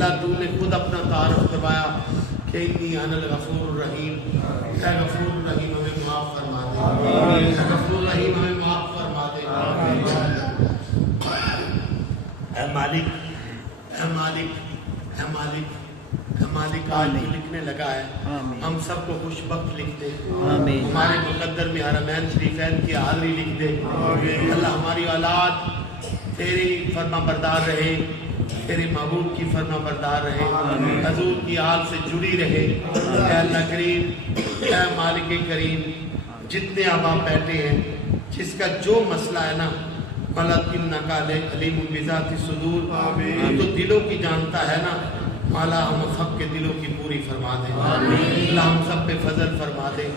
اللہ تو نے خود اپنا تعارف کروایا کہ انی انا الغفور الرحیم، اے غفور الرحیم ہمیں معاف فرما دے، اے غفور الرحیم ہمیں معاف فرما دے، اے مالک، اے مالک، اے مالک، اے مالک آج جو لکھنے لگا ہے ہم سب کو خوش بخت لکھ دے، ہمارے مقدر میں حرمین شریفین کی حاضری لکھ دے، اللہ ہماری اولاد تیری فرما بردار رہے، تیرے محبوب کی فرما بردار رہے، حضور کی آل سے جڑی رہے، اے اللہ کریم، اے مالک کریم، جتنے احباب بیٹھے ہیں جس کا جو مسئلہ ہے نا ملک انکا علیم بذات الصدور، تو دلوں کی جانتا ہے نا مولا ہم سب کے دلوں کی پوری فرما دے، اللہ ہم سب پہ فضل فرما دے،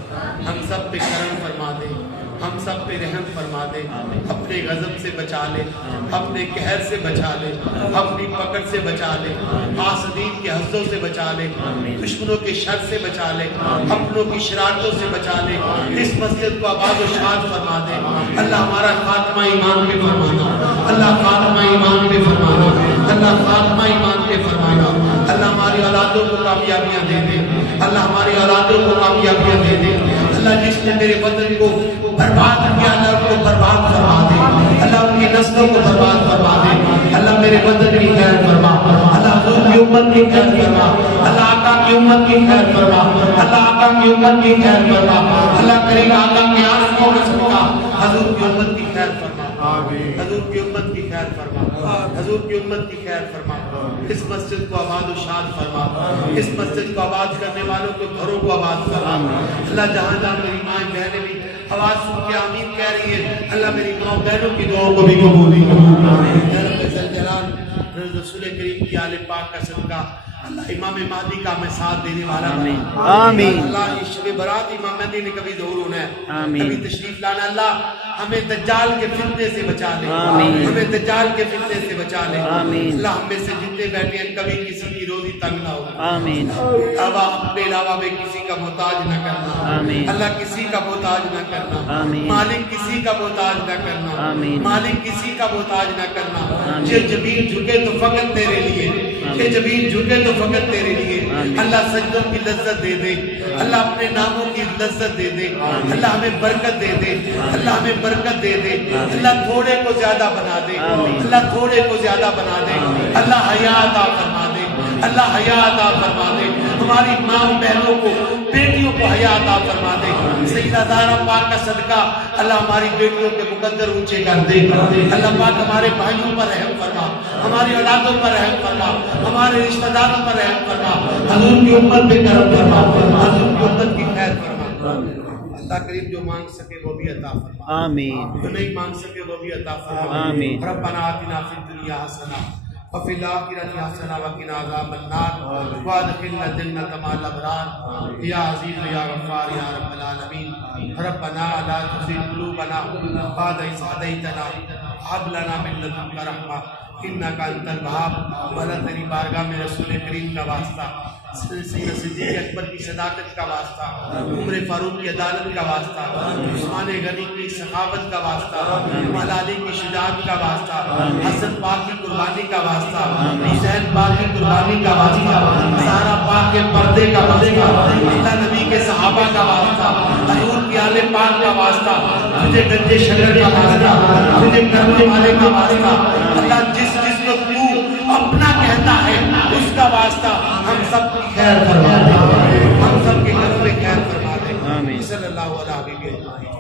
ہم سب پہ کرم فرما دے، ہم سب پہ رحم فرما دے، اپنے غضب سے بچا لے، اپنے قہر سے بچا لے، اپنی پکڑ سے بچا لے، حاسدین کے حسدوں سے بچا لے، دشمنوں کے شر سے بچا لے، اپنوں کی شرارتوں سے بچا لے، اس مسجد کو آباد و شاد فرما دے، اللہ ہمارا خاتمہ ایمان پہ فرمانا، اللہ خاتمہ ایمان پہ فرمانا، اللہ خاتمہ ایمان پہ فرمانا، اللہ ہماری اولادوں کو کامیابیاں دے دے، اللہ ہماری اولادوں کو کامیابیاں دے دے، اللہ جس نے میرے وطن کو برباد کیا اللہ ان کو برباد فرما دے، اللہ ان کی نسلوں کو برباد فرما دے، اللہ میرے وطن کی خیر فرما، اللہ حضور کی امت کی خیر فرما، اللہ آقا کی امت کی خیر فرما، اللہ آقا کی امت کی خیر فرما، اللہ کریم آقا کے آنسوں میں صدقہ حضور کی امت کی خیر فرما، حضور کی امت کی خیر فرما، حضور کی امت کی خیر فرما، اس مسجد کو آباد و شاد فرما، اس مسجد کو آباد کرنے والوں کے گھروں کو آباد فرما، اللہ جہاں جہاں میری مائیں بہنیں بھی آواز سن کے آمین کہہ رہی ہے، اللہ میری ماں بہنوں کی دعاؤں کو بھی قبول یا رب ذوالجلال، رسول کریم کی آل پاک کا صدقہ اللہ امام مہدی کا ہمیں ساتھ دینے والا آمین، اللہ یہ شب برات امام مہدی نے کبھی ظہور ہونا ہے، کبھی تشریف لانا، اللہ ہمیں دجال کے فتنے سے بچا لے، ہمیں دجال کے فتنے سے بچا لے، اللہ ہم میں سے جتنے بیٹھے ہیں کبھی کسی کی روزی تنگ نہ ہو، اپنے علاوہ میں کسی کا محتاج نہ کرنا، اللہ کسی کا محتاج نہ کرنا، مالک کسی کا محتاج نہ کرنا، مالک کسی کا محتاج نہ کرنا، یہ زمین جھکے تو فقط تیرے لیے، یہ زمین جھکے تو فقط تیرے لیے، اللہ سجدوں کی لذت دے دے، اللہ اپنے ناموں کی لذت دے دے، اللہ ہمیں برکت دے دے، اللہ ہمیں برکت دے دے، اللہ تھوڑے کو زیادہ بنا دے، اللہ تھوڑے کو زیادہ بنا دے، اللہ حیا عطا فرما دے، اللہ حیا عطا فرما دے، ہماری ماں بہنوں کو بیٹیوں کو حیا عطا فرما دے، سیدہ زہرا پاک کا صدقہ اللہ ہماری بیٹیوں کے مقدر اونچے کر دے، اللہ پاک ہمارے بھائیوں پر رحم فرما، ہماری اولادوں پر رحم فرما، ہمارے رشتہ داروں پر رحم فرما، حضور کی امت پہ کرم فرما، حضور کی امت کی خیر فرما، اللہ کریم جو مانگ سکے وہ بھی عطا فرما، آمین، جو نہیں مانگ سکے وہ بھی عطا فرما، آمین، ربنا آتنا فی الدنیا حسنہ وفی الآخرۃ حسنہ وقنا عذاب النار وادخلنا الجنۃ مع الابرار یا عزیز یا غفار یا رب العالمین، ربنا لا تزغ قلوبنا بعد إذ هديتنا هب لنا من لدنک رحمہ انک انت الوہاب، اللہ تیری بارگاہ میں رسول کریم کا واسطہ، سید صدیق اکبر کی صداقت کا واسطہ، عمر فاروق کی عدالت کا واسطہ، عثمان غنی کی سخاوت کا واسطہ، مولا علی کی شجاعت کا واسطہ، حسن پاک کی قربانی کا واسطہ، حسین پاک کی قربانی کا واسطہ، زہرا پاک کے پردے کا واسطہ، اللہ نبی کے صحابہ کا واسطہ، حضور کی آل پاک کا واسطہ، تجھے گنجے شجر کا واسطہ، تجھے کرنے والے کا واسطہ، اللہ جس کو تو اپنا کہتا ہے اس کا واسطہ ہم سب کی خیر فرما دے، ہم سب کے گھر میں خیر فرما دے، صلی اللہ علیہ وسلم۔